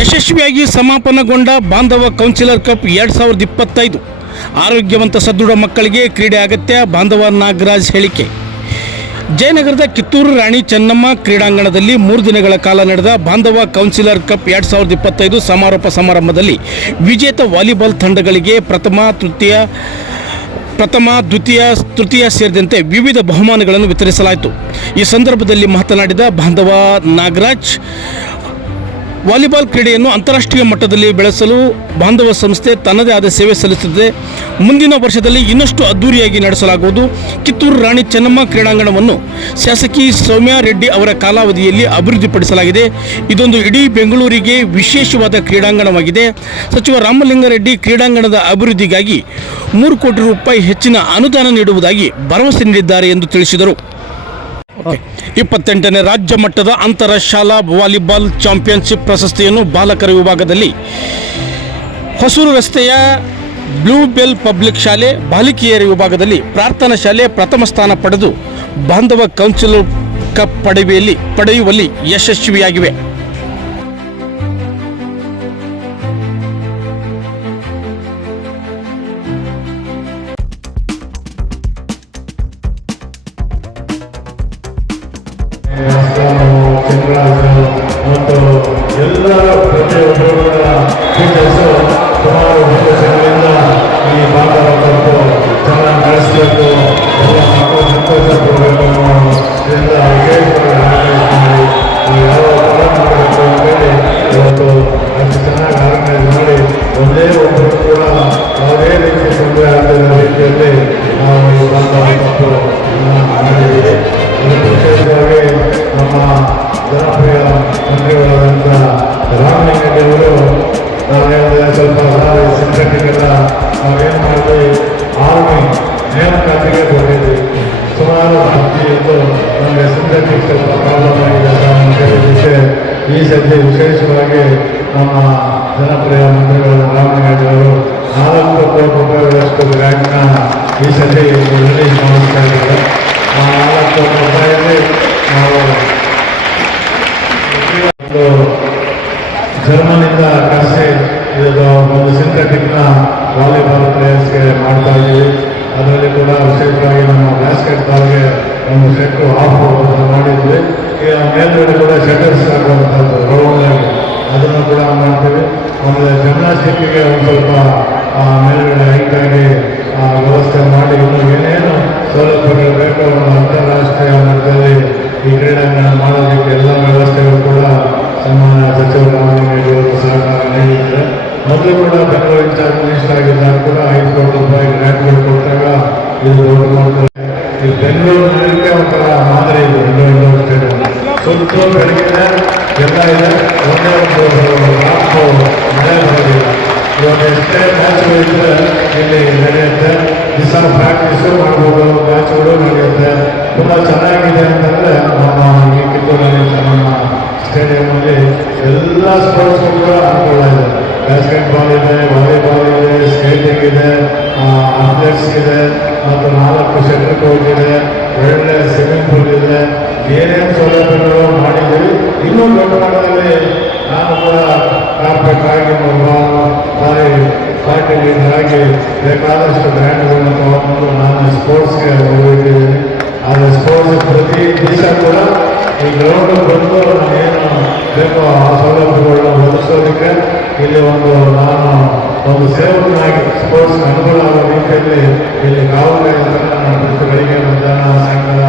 ಯಶಸ್ವಿಯಾಗಿ ಸಮಾಪನಗೊಂಡ ಬಾಂಧವ counsellor cup ಎರಡು ಸಾವಿರದ ಇಪ್ಪತ್ತೈದು. ಆರೋಗ್ಯವಂತ ಸದೃಢ ಮಕ್ಕಳಿಗೆ ಕ್ರೀಡೆ ಅಗತ್ಯ, ಬಾಂಧವ ನಾಗರಾಜ್ ಹೇಳಿಕೆ. ಜಯನಗರದ ಕಿತ್ತೂರು ರಾಣಿ ಚೆನ್ನಮ್ಮ ಕ್ರೀಡಾಂಗಣದಲ್ಲಿ ಮೂರು ದಿನಗಳ ಕಾಲ ನಡೆದ ಬಾಂಧವ ಕೌನ್ಸಿಲರ್ ಕಪ್ ಎರಡು ಸಾವಿರದ ಇಪ್ಪತ್ತೈದು ಸಮಾರೋಪ ಸಮಾರಂಭದಲ್ಲಿ ವಿಜೇತ ವಾಲಿಬಾಲ್ ತಂಡಗಳಿಗೆ ಪ್ರಥಮ, ತೃತೀಯ, ಪ್ರಥಮ, ದ್ವಿತೀಯ, ತೃತೀಯ ಸೇರಿದಂತೆ ವಿವಿಧ ಬಹುಮಾನಗಳನ್ನು ವಿತರಿಸಲಾಯಿತು. ಈ ಸಂದರ್ಭದಲ್ಲಿ ಮಾತನಾಡಿದ ಬಾಂಧವ ನಾಗರಾಜ್ ವಾಲಿಬಾಲ್ ಕ್ರೀಡೆಯನ್ನು ಅಂತಾರಾಷ್ಟ್ರೀಯ ಮಟ್ಟದಲ್ಲಿ ಬೆಳೆಸಲು ಬಾಂಧವ ಸಂಸ್ಥೆ ತನ್ನದೇ ಆದ ಸೇವೆ ಸಲ್ಲಿಸುತ್ತದೆ ಮುಂದಿನ ವರ್ಷದಲ್ಲಿ ಇನ್ನಷ್ಟು ಅದ್ದೂರಿಯಾಗಿ ನಡೆಸಲಾಗುವುದು. ಕಿತ್ತೂರು ರಾಣಿ ಚೆನ್ನಮ್ಮ ಕ್ರೀಡಾಂಗಣವನ್ನು ಶಾಸಕಿ ಸೌಮ್ಯ ರೆಡ್ಡಿ ಅವರ ಕಾಲಾವಧಿಯಲ್ಲಿ ಅಭಿವೃದ್ಧಿಪಡಿಸಲಾಗಿದೆ. ಇದೊಂದು ಇಡೀ ಬೆಂಗಳೂರಿಗೆ ವಿಶೇಷವಾದ ಕ್ರೀಡಾಂಗಣವಾಗಿದೆ. ಸಚಿವ ರಾಮಲಿಂಗಾರೆಡ್ಡಿ ಕ್ರೀಡಾಂಗಣದ ಅಭಿವೃದ್ಧಿಗಾಗಿ ಮೂರು ಕೋಟಿ ರೂಪಾಯಿ ಹೆಚ್ಚಿನ ಅನುದಾನ ನೀಡುವುದಾಗಿ ಭರವಸೆ ನೀಡಿದ್ದಾರೆ ಎಂದು ತಿಳಿಸಿದರು. ಇಪ್ಪತ್ತೆಂಟನೇ ರಾಜ್ಯ ಮಟ್ಟದ ಅಂತರ ಶಾಲಾ ವಾಲಿಬಾಲ್ ಚಾಂಪಿಯನ್ಶಿಪ್ ಪ್ರಶಸ್ತಿಯನ್ನು ಬಾಲಕರ ವಿಭಾಗದಲ್ಲಿ ಹೊಸೂರು ರಸ್ತೆಯ ಬ್ಲೂ ಬೆಲ್ ಪಬ್ಲಿಕ್ ಶಾಲೆ ಬಾಲಿಕೆಯರ ವಿಭಾಗದಲ್ಲಿ ಪ್ರಾರ್ಥನಾ ಶಾಲೆ ಪ್ರಥಮ ಸ್ಥಾನ ಪಡೆದು ಬಾಂಧವ ಕೌನ್ಸಿಲರ್ ಕಪ್ ಪಡೆಯುವಲ್ಲಿ ಪಡೆಯುವಲ್ಲಿ ಯಶಸ್ವಿಯಾಗಿವೆ. ಚಂದ್ರರಾಜು ಮತ್ತು ಎಲ್ಲ ಪ್ರತಿಯೊಬ್ಬರ ಸುಮಾರು గత నాలుగేళ్ళ నాటికి ఆవుని నియామకాతిగా జరిగింది సుమారు ఎంతో మన ఎస్ఎంజీ ಮೇಲ್ಗಡೆ ಐಕಾಗಿ ವ್ಯವಸ್ಥೆ ಮಾಡಿ ಇನ್ನೂ ಏನೇನು ಸೌಲಭ್ಯಗಳು ಬೇಕು ಅಂತಾರಾಷ್ಟ್ರೀಯ ಮಟ್ಟದಲ್ಲಿ ಈ ಕ್ರೀಡಾಂಗಣ ಮಾಡೋದಕ್ಕೆ ಎಲ್ಲ ವ್ಯವಸ್ಥೆಗಳು ಕೂಡ ಸನ್ಮಾನ ಸಚಿವ ರಾಮಲಿಂಗೇಗೌಡರು ಸಹಕಾರ ನೀಡಿದ್ದಾರೆ ಮೊದಲು ಕೂಡ ಬೆಂಗಳೂರು ಇನ್ಚಾರ್ಜ್ ಮಿನಿಸ್ಟರ್ ಆಗಿದ್ದಾಗ ಕೂಡ ಐದು ಕೋಟಿ ರೂಪಾಯಿ ಗ್ರಾಂಟ್ಗಳು ಕೊಟ್ಟಾಗ ಇದು ದೊಡ್ಡ ಮಾಡ್ತಾರೆ ಈ ಬೆಂಗಳೂರು ನಗರಕ್ಕೆ ಒಂಥರ ಮಾದರಿ ಇದೆ ಬೆಂಗಳೂರು ಸ್ಟೇಡಿಯಂ ಸುತ್ತು ಬೆಳಗ್ಗೆ ಎಲ್ಲ ಇದೆ ಒಂದೇ ಒಂದು ಎಷ್ಟೇ ಮ್ಯಾಚ್ಗಳಿದ್ರೆ ಇಲ್ಲಿ ನಡೆಯುತ್ತೆ ದಿವಸ ಪ್ರಾಕ್ಟೀಸು ಮಾಡ್ಬೋದು ಮ್ಯಾಚ್ಗಳು ನಡೆಯುತ್ತೆ ತುಂಬ ಚೆನ್ನಾಗಿದೆ ಅಂತಂದರೆ ನಮ್ಮ ಈ ಕಿತ್ತೂರಲ್ಲಿ ನಮ್ಮ ಸ್ಟೇಡಿಯಮಲ್ಲಿ ಎಲ್ಲ ಸ್ಪೋರ್ಟ್ಸ್ಗಳು ಅನುಕೂಲ ಇದೆ ಬ್ಯಾಸ್ಕೆಟ್ಬಾಲ್ ಇದೆ. ಬೇಕಾದಷ್ಟು ಬ್ರ್ಯಾಂಡ್ಗಳನ್ನು ತಗೊಂಡು ನಾನು ಸ್ಪೋರ್ಟ್ಸ್ಗೆ ಹೋಗಿದ್ದೇನೆ ಆದರೆ ಸ್ಪೋರ್ಟ್ಸ್ ಪ್ರತಿ ದಿವಸ ಕೂಡ ಈ ಗ್ರೌಂಡ್ ಬಂದು ನಾನೇನು ಬೇಕೋ ಆ ಸೌಲಭ್ಯಗಳನ್ನ ಒದಗಿಸೋದಕ್ಕೆ ಇಲ್ಲಿ ಒಂದು ನಾನು ಒಂದು ಸೇವಕನಾಗಿ ಸ್ಪೋರ್ಟ್ಸ್ ಅನುಕೂಲ ಆಗೋ ರೀತಿಯಲ್ಲಿ ಇಲ್ಲಿ ಕಾವಲು ನಾನು ಪ್ರತಿ ಬೆಳಿಗ್ಗೆ ಮಧ್ಯಾಹ್ನ ಸಾಯಂಕಾಲ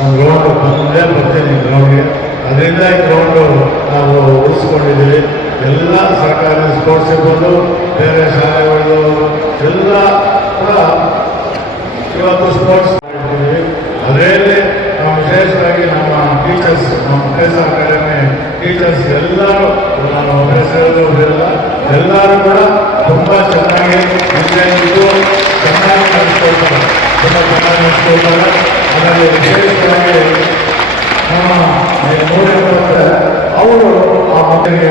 ಒಂದು ಗ್ರೌಂಡ್ ಬಂದೇ ಬರ್ತೀನಿ ಗ್ರೌಂಡ್ಗೆ ಅದರಿಂದ ಈ ಗ್ರೌಂಡು ನಾವು ಉಳಿಸ್ಕೊಂಡಿದ್ದೀವಿ. ಎಲ್ಲ ಸರ್ಕಾರಿ ಸ್ಪೋರ್ಟ್ಸ್ ಇರ್ಬೋದು ಅವರು ಆ ಮಕ್ಕಳಿಗೆ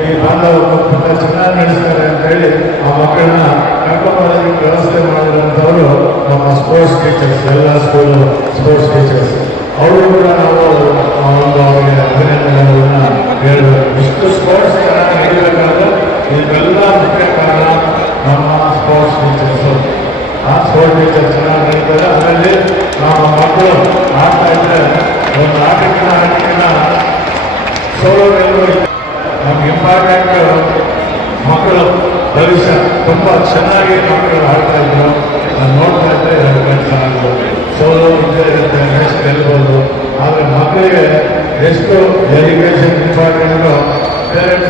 ಈ ಬಾಂಧವರು ತುಂಬ ಚೆನ್ನಾಗಿ ನಡೆಸ್ತಾರೆ ಅಂತ ಹೇಳಿ ಆ ಮಕ್ಕಳನ್ನ ಕರ್ಕೊಂಡೋಗಿ ವ್ಯವಸ್ಥೆ ಮಾಡಿರುವಂಥವರು ನಮ್ಮ ಸ್ಪೋರ್ಟ್ಸ್ ಟೀಚರ್ಸ್ ಎಲ್ಲ ಸ್ಕೂಲ್ ಸ್ಪೋರ್ಟ್ಸ್ ಟೀಚರ್ಸ್ ಅವರು ಕೂಡ ನಾವು ಆ ಒಂದು ಅವರಿಗೆ ಅಭಿನಂದನೆಗಳನ್ನು ಹೇಳಬೇಕು ಇಷ್ಟು ಸ್ಪೋರ್ಟ್ಸ್ ಹೇಳಬೇಕಾದ್ರೆ ಇದೆಲ್ಲ ಮುಖ್ಯ ಕಾರಣ ನಮ್ಮ ಸ್ಪೋರ್ಟ್ಸ್ ಟೀಚರ್ಸ್ ಆ ಸ್ಪೋರ್ಟ್ಸ್ ಟೀಚರ್ಸ್ ಚೆನ್ನಾಗಿ ನಡೀತಾರೆ ಅದರಲ್ಲಿ ನಮ್ಮ ಮಕ್ಕಳು ಮಾಡ್ತಾ ಇದ್ರೆ ಒಂದು ನಾಲ್ಕು ಹಣ್ಣಿನ ಸೋಲೋದೆಲ್ಲೋ ನಮ್ಗೆ ಇಂಪಾರ್ಟೆಂಟ್ ಮಕ್ಕಳು ಭವಿಷ್ಯ ತುಂಬ ಚೆನ್ನಾಗಿ ಮಕ್ಕಳು ಆಡ್ತಾ ಇದ್ರು. ನಾನು ನೋಡ್ತಾ ಇದ್ರೆ ಎರಡು ಕೆಲಸ ಸೋಲೋ ಇದ್ದೇ ಇರುತ್ತೆ ನೆಕ್ಸ್ಟ್ ಗೆಲ್ಬೋದು. ಆದರೆ ಮಕ್ಕಳಿಗೆ ಎಷ್ಟು ಎಜುಕೇಷನ್ ಇಂಪಾರ್ಟೆಂಟು ಪೇರೆಂಟ್ಸ್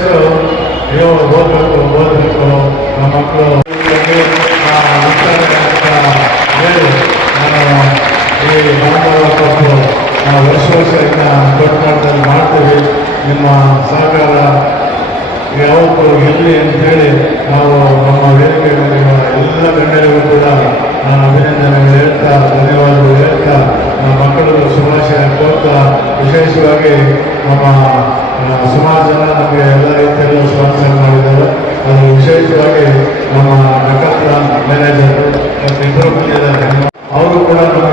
ವರ್ಷದಿಂದ ದೊಡ್ಡ ಮಟ್ಟದಲ್ಲಿ ಮಾಡ್ತೀವಿ. ನಿಮ್ಮ ಸಹಕಾರ ಯಾವತ್ತೂ ಎಲ್ಲಿ ಅಂತೇಳಿ ನಾವು ನಮ್ಮ ವೇದಿಕೆಗಳಿರುವ ಎಲ್ಲ ಗಣ್ಯರಿಗೂ ಕೂಡ ನಾನು ಅಭಿನಂದನೆಗಳು ಹೇಳ್ತಾ, ಧನ್ಯವಾದಗಳು ಹೇಳ್ತಾ, ನಮ್ಮ ಮಕ್ಕಳಿಗೂ ಶುಭಾಶಯ ಕೋರ್ತಾ, ವಿಶೇಷವಾಗಿ ನಮ್ಮ ಸುಮಾರು ಜನ ನಮಗೆ ಎಲ್ಲ ರೀತಿಯಲ್ಲೂ ಸ್ಪಾನ್ಸರ್ ಮಾಡಿದ್ದಾರೆ. ಅದು ವಿಶೇಷವಾಗಿ ನಮ್ಮ ನಕ್ಷತ್ರ ಮ್ಯಾನೇಜರ್ ಇಬ್ಬರು ಬಂದಿದ್ದಾರೆ ಅವರು ಕೂಡ ನಮಗೆ